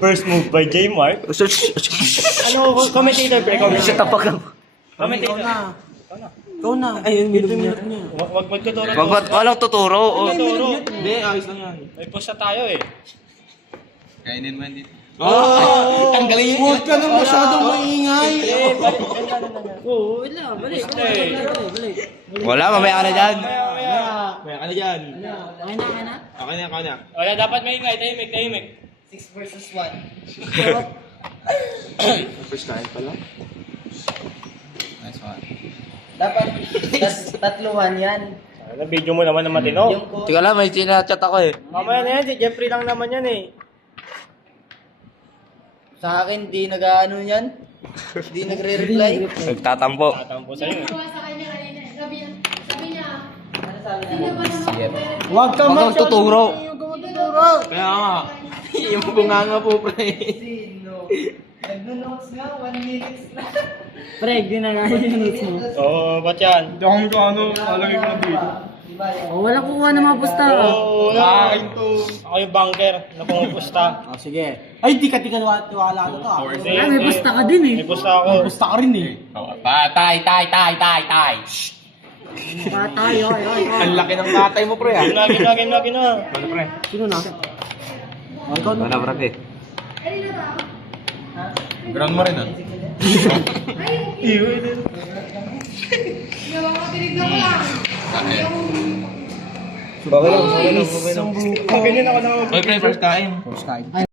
First move by J. Mark. Ano, commentator pre? Siya tapak lang. Commentator. Ikaw na. Ayun, minute niya. Wag magtuturo. Walang tuturo. Hindi, ayos lang yan. May posta tayo eh. Kainin mo hindi. Tanggalin niya. Huwag ka na masyadong maingay. Oo, wala. Balik. Wala, mamaya ka na dyan. May ka na dyan. Okay na? Okay na. Wala, dapat may ingay. Tahimik. 6 versus 1. First kain pala. Nice one. Dapat, tatluhan yan. Ano, video mo naman na matino. Yung ko, Tika lang, may sinachat ako eh. Mamaya na yan, si Jeffrey lang naman yan eh. sa akin, di nag-ano yan. Di nagre-reply. Nagtatampo. Tatampo sa'yo eh. sa kanya kanina. Sabi niya, Ano sabi sino ba naman Huwag ka Huwag kang tuturo. Kaya nga. Yung bunganga po, pre. Sino? Nag-notes nga, 1 minute na. Pre, di na nga yung notes mo. Oo, ba't yan? Hindi ako magkano. Lalagay ko na dito. Diba yan? Oh, wala kukuha ng mga pusta. Oo, Kain to. ako yung banker na pumupusta. Oh, sige. Ay, di ka tiwala to ah. Ah, may pusta ka din eh. May pusta ako. Gusto ka rin eh. Tay. Patay, ay. Ang laki ng tatay mo, pre ah. Game na. Ano, pre? Sino na? Oh, ikaw na. Wala, brate. Ground mo rin ah. tinignan ko lang. Ganyan ako na. Oy, pre, first kain. First kain.